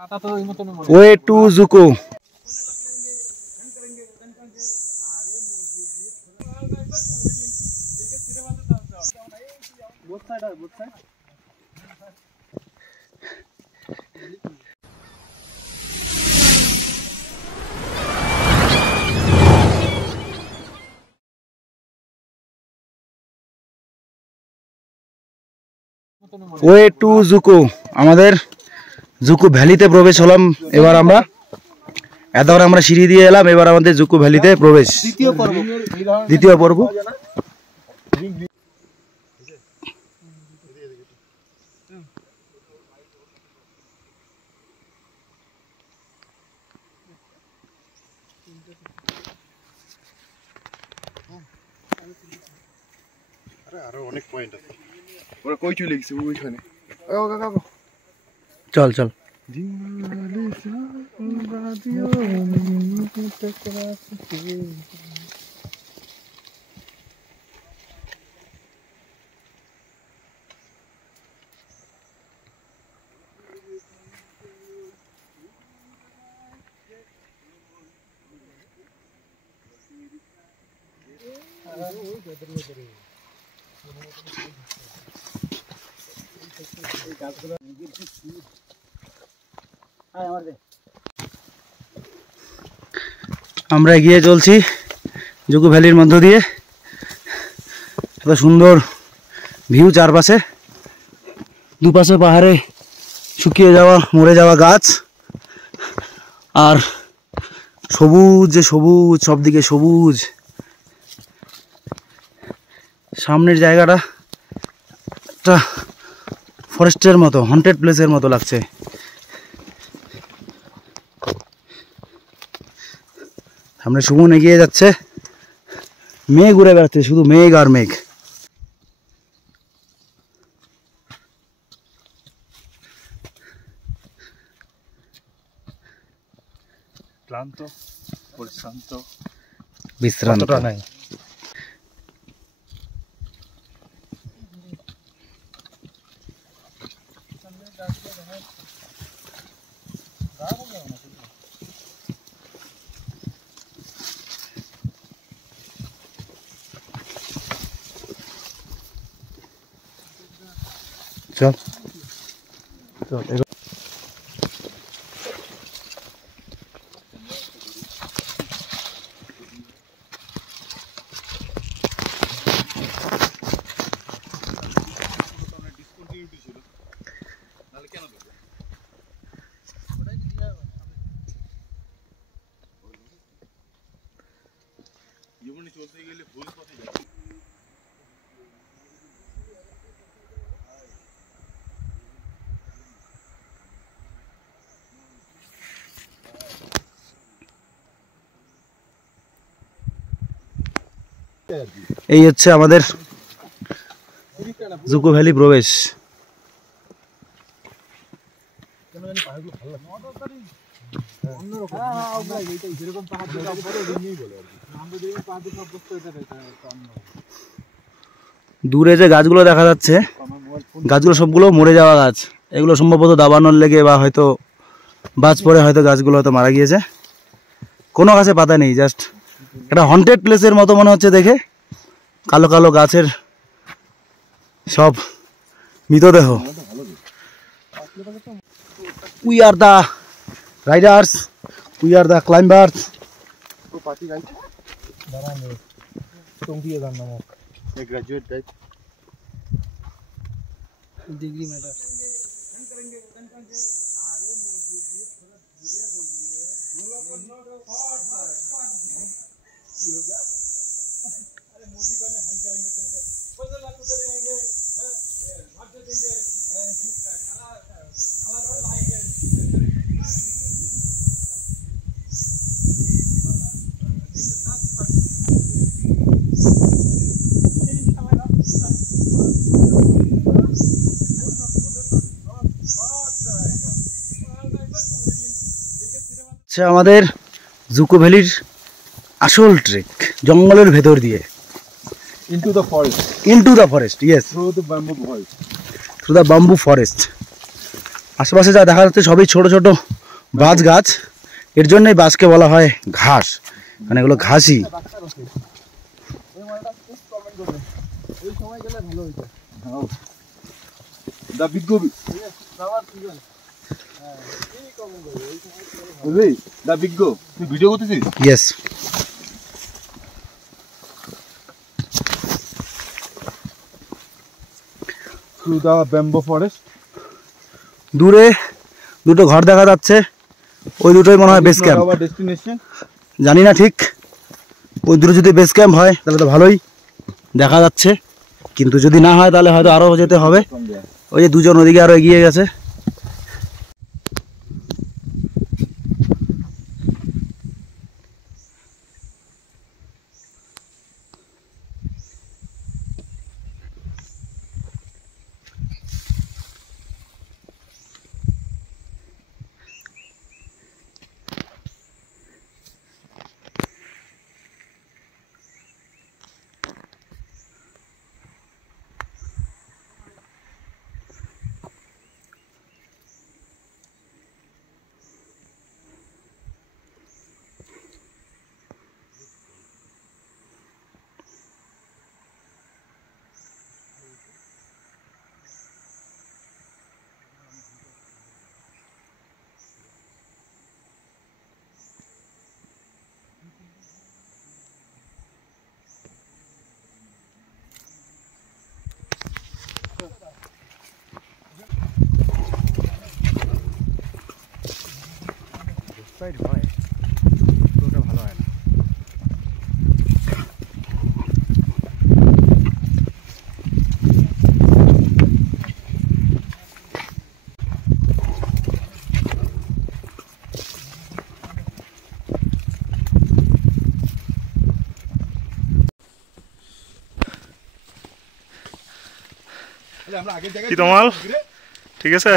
Way to Zuko. Way to Zuko. আমাদের জুকো ভ্যালিতে প্রবেশ হলাম এবার আমরা। এতক্ষণ আমরা সিঁড়ি দিয়ে এলাম, এবার আমাদের জুকো ভ্যালিতে প্রবেশ। দ্বিতীয় পর্ব। আরো অনেক পয়েন্ট আছে। ওরা কই চলে গেছে ওইখানে। চল চল। আমরা এগিয়ে চলছি জুকো ভ্যালির মধ্য দিয়ে। এত সুন্দর ভিউ চারপাশে, দুপাশে পাহাড়ে শুকিয়ে যাওয়া মরে যাওয়া গাছ, আর সবুজ যে সবুজ, সবদিকে সবুজ। সামনের জায়গাটা একটা ফরেস্টের মতো, হন্টেড প্লেসের মতো লাগছে। সামনে সুমন এগিয়ে যাচ্ছে, মেঘ উড়ে বেড়াচ্ছে, শুধু মেঘ আর মেঘ। ক্লান্ত, পরিশ্রান্ত, বিশ্রামটা নাই। চল চল। চলতে গেলে ভুল পথে যাবে। এই হচ্ছে আমাদের জুকো ভ্যালি প্রবেশ। দূরে যে গাছগুলো দেখা যাচ্ছে, গাছগুলো সবগুলো মরে যাওয়া গাছ। এগুলো সম্ভবত দাবানোর লেগে বা হয়তো বাজ পড়ে হয়তো গাছগুলো হয়তো মারা গিয়েছে। কোনো গাছে পাতা নেই, জাস্ট একটা হন্টেড প্লেসের মতো মনে হচ্ছে দেখে। কালো কালো গাছের সব মৃতদেহ। We are the riders, we are the climbers. Graduate type degree matter. আমাদের জুকো ভ্যালির আসল ট্রেক জঙ্গলের ভেতর দিয়ে into the forest, yes, through the bamboo forest, through the bamboo forest. আশেপাশে যা দেখা যাচ্ছে সবই ছোট ছোট বাঁশ গাছ, এর জন্যই বাঁশকে বলা হয় ঘাস, মানে এগুলো ঘাসই। ভিডিও করতেছিস? Yes. Through the bamboo forest. দূরে দুটো ঘর দেখা যাচ্ছে, ওই দুটোই মনে হয় বেস ক্যাম্প। আওয়ার ডেস্টিনেশন জানি না ঠিক, ওই দুটো যদি বেস ক্যাম্প হয় তাহলে তো ভালোই দেখা যাচ্ছে, কিন্তু যদি না হয় তাহলে হয়তো আরও যেতে হবে। ওই যে দুজন ওদিকে আরও এগিয়ে গেছে। ভালো হয় না। কি তোমাল ঠিক আছে?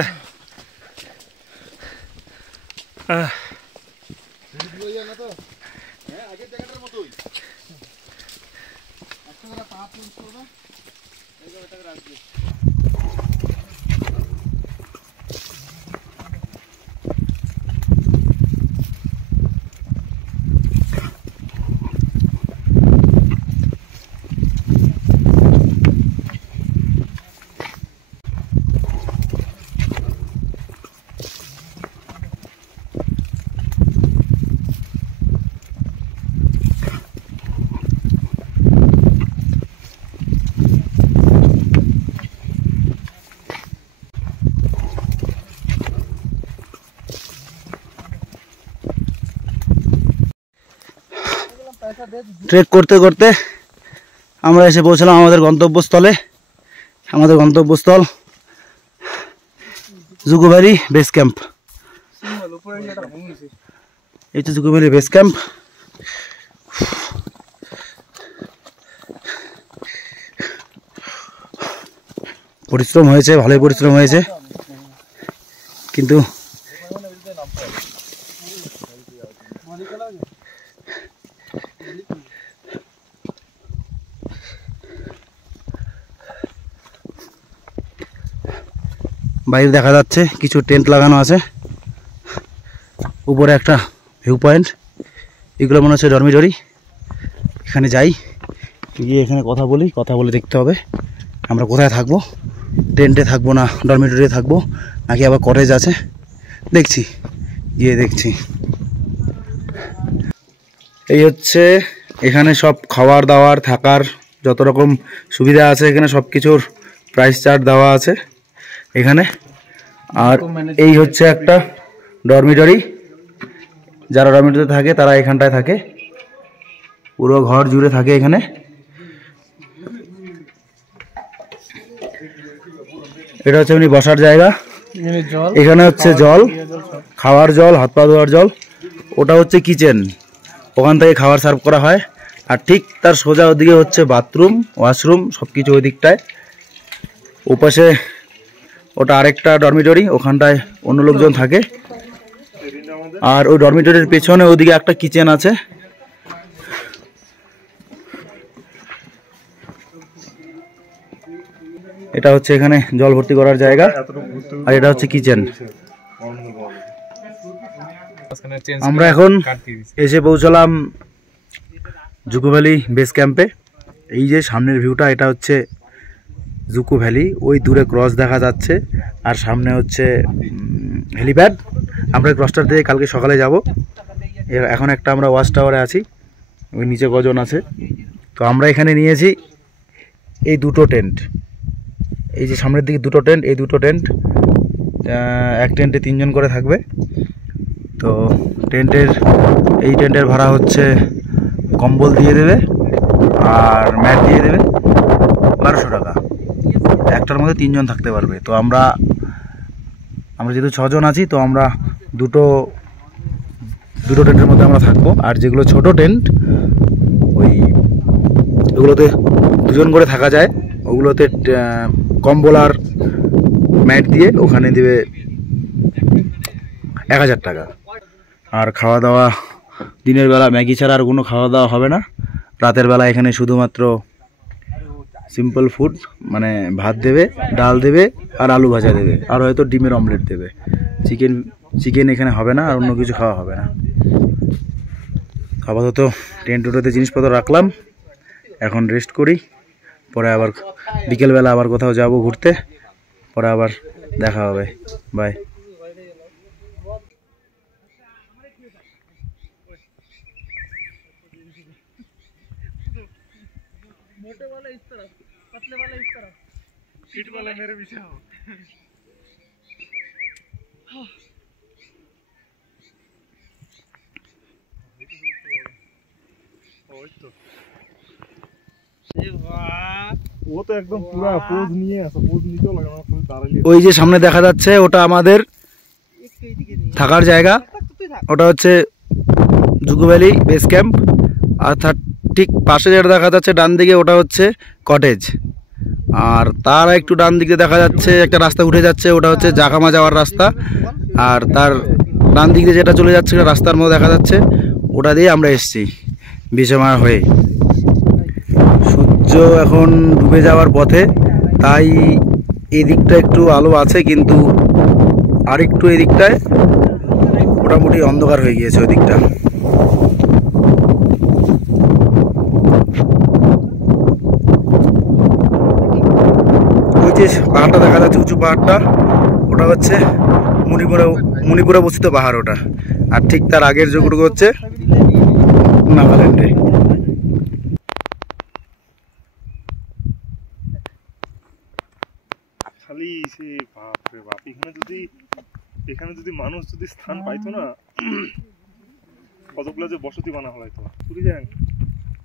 ট্রেক করতে করতে আমরা এসে পৌঁছলাম আমাদের গন্তব্যস্থলে। আমাদের গন্তব্যস্থল জুগুভ্যালি বেস ক্যাম্প। এই তো জুগুভ্যালি বেস ক্যাম্প। পরিশ্রম হয়েছে, ভালোই পরিশ্রম হয়েছে, কিন্তু বাইরে দেখা যাচ্ছে কিছু টেন্ট লাগানো আছে, উপরে একটা ভিউ পয়েন্ট। এগুলো মনে হচ্ছে ডরমিটরি। এখানে যাই, গিয়ে এখানে কথা বলে দেখতে হবে আমরা কোথায় থাকবো, টেন্টে থাকবো না ডরমিটরি থাকবো, নাকি আবার কটেজ আছে, দেখছি গিয়ে দেখছি। এই হচ্ছে এখানে সব খাবার দাবার থাকার যত রকম সুবিধা আছে, এখানে সব কিছুর প্রাইস চার্ট দেওয়া আছে এখানে। আর এই হচ্ছে একটা ডরমিটরি, যারা ডরমিটরিতে থাকে তারা এখানটায় থাকে, পুরো ঘর জুড়ে থাকে এখানে। এটা হচ্ছে এমনি বসার জায়গা, এখানে হচ্ছে জল, খাওয়ার জল, হাত পা ধোয়ার জল। ওটা হচ্ছে কিচেন, ওখান থেকে খাবার সার্ভ করা হয়। আর ঠিক তার সোজা ওদিকে হচ্ছে বাথরুম, ওয়াশরুম, সব কিছু ওই দিকটায়। ওপাশে ওটা আরেকটা ডরমিটরি, ওখানটায় অন্য লোকজন থাকে। আর ওই ডরমিটরির পেছনে ওদিকে একটা কিচেন আছে। এটা হচ্ছে এখানে জল ভর্তি করার জায়গা, আর এটা হচ্ছে কিচেন। আমরা এখন এসে পৌঁছলাম জুকো ভ্যালি বেস ক্যাম্পে। এই যে সামনের ভিউটা, এটা হচ্ছে জুকো ভ্যালি। ওই দূরে ক্রস দেখা যাচ্ছে, আর সামনে হচ্ছে হেলিপ্যাড। আমরা ক্রসটার দিয়ে কালকে সকালে যাব। এখন একটা আমরা ওয়াচ টাওয়ারে আছি, ওই নিচে কজন আছে। তো আমরা এখানে নিয়েছি এই দুটো টেন্ট, এই যে সামনের দিকে দুটো টেন্ট, এই দুটো টেন্ট, এক টেন্টে 3 জন করে থাকবে। তো এই টেন্টের ভাড়া হচ্ছে কম্বল দিয়ে দেবে আর ম্যাট দিয়ে দেবে 1200 টাকা। একটার মধ্যে 3 জন থাকতে পারবে। তো আমরা যেহেতু 6 জন আছি, তো আমরা দুটো টেন্টের মধ্যে আমরা থাকবো। আর যেগুলো ছোট টেন্ট, ওগুলোতে 2 জন করে থাকা যায়। ওগুলোতে কম্বল আর ম্যাট দিয়ে ওখানে দেবে 1000 টাকা। আর খাওয়া দাওয়া দিনের বেলা ম্যাগি ছাড়া আর কোনো খাওয়া দাওয়া হবে না। রাতের বেলা এখানে শুধুমাত্র সিম্পল ফুড, মানে ভাত দেবে, ডাল দেবে আর আলু ভাজা দেবে, আর হয়তো ডিমের অমলেট দেবে। চিকেন এখানে হবে না, আর অন্য কিছু খাওয়া হবে না। আপাতত টেন্ট উঠোতে জিনিসপত্র রাখলাম, এখন রেস্ট করি। পরে আবার বিকেলবেলা আবার কোথাও যাব ঘুরতে, পরে আবার দেখা হবে। বাই। ও তো একদম পুরো পোজ নিয়ে আছে, পোজ নিতেও লাগে না, পুরো দাঁড়ালে। ওই যে সামনে দেখা যাচ্ছে, ওটা আমাদের থাকার জায়গা। ওটা হচ্ছে জুকো ভ্যালি বেস ক্যাম্প। আর তার ঠিক পাশে যেটা দেখা যাচ্ছে ডান দিকে, ওটা হচ্ছে কটেজ। আর তার একটু ডান দিকে দেখা যাচ্ছে একটা রাস্তা উঠে যাচ্ছে, ওটা হচ্ছে জাকামা যাওয়ার রাস্তা। আর তার ডান দিকে যেটা চলে যাচ্ছে রাস্তার মধ্যে দেখা যাচ্ছে, ওটা দিয়ে আমরা এসেছি বিছামার হয়ে। সূর্য এখন ডুবে যাওয়ার পথে, তাই এই দিকটা একটু আলো আছে, কিন্তু আর একটু এই দিকটায় মোটামুটি অন্ধকার হয়ে গিয়েছে ওই দিকটা। ওই যে পাহাড়টা দেখা যাচ্ছে, উঁচু পাহাড়টা, ওটা হচ্ছে মণিপুরে অবস্থিত পাহাড় ওটা। আর ঠিক তার আগের যেগুলো হচ্ছে নাগাল্যান্ডে। খালি সে বাপ রে বাপ, এখানে যদি মানুষ যদি স্থান পাইতো না, কতগুলো যে বসতি বানা হলাইতো। তুই যান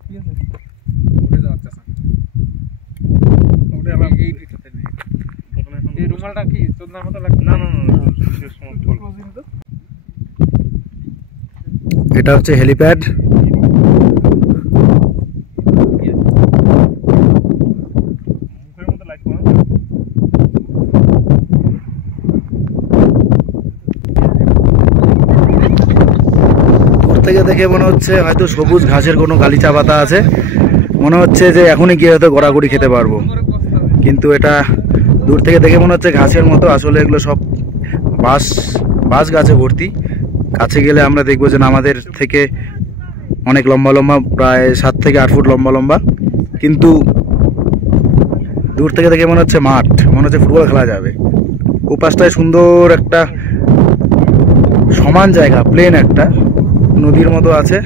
ঠিক আছে, উঠে যাওয়ার চাষা ওটা আবার এই ভিতরতে নেই। ওখানে এখন এই রুমালটা কি চোদনার মতো লাগছে? না না না, শেষ সময় চল। এটা হচ্ছে হেলিপ্যাড। মুখের মতো লাগছে না। থেকে দেখে মনে হচ্ছে হয়তো সবুজ ঘাসের কোনো গালিচা পাতা আছে, মনে হচ্ছে যে এখনই গিয়ে হয়তো গড়াগড়ি খেতে পারবো। কিন্তু এটা দূর থেকে দেখে মনে হচ্ছে ঘাসের মতো, আসলে এগুলো সব বাঁশ গাছে ভর্তি। কাছে গেলে আমরা দেখবো যে আমাদের থেকে অনেক লম্বা লম্বা, প্রায় 7 থেকে 8 ফুট লম্বা লম্বা। কিন্তু দূর থেকে দেখে মনে হচ্ছে মাঠ, মনে হচ্ছে ফুটবল খেলা যাবে। ওপাশটায় সুন্দর একটা সমান জায়গা, প্লেন একটা নদীর মতো আছে।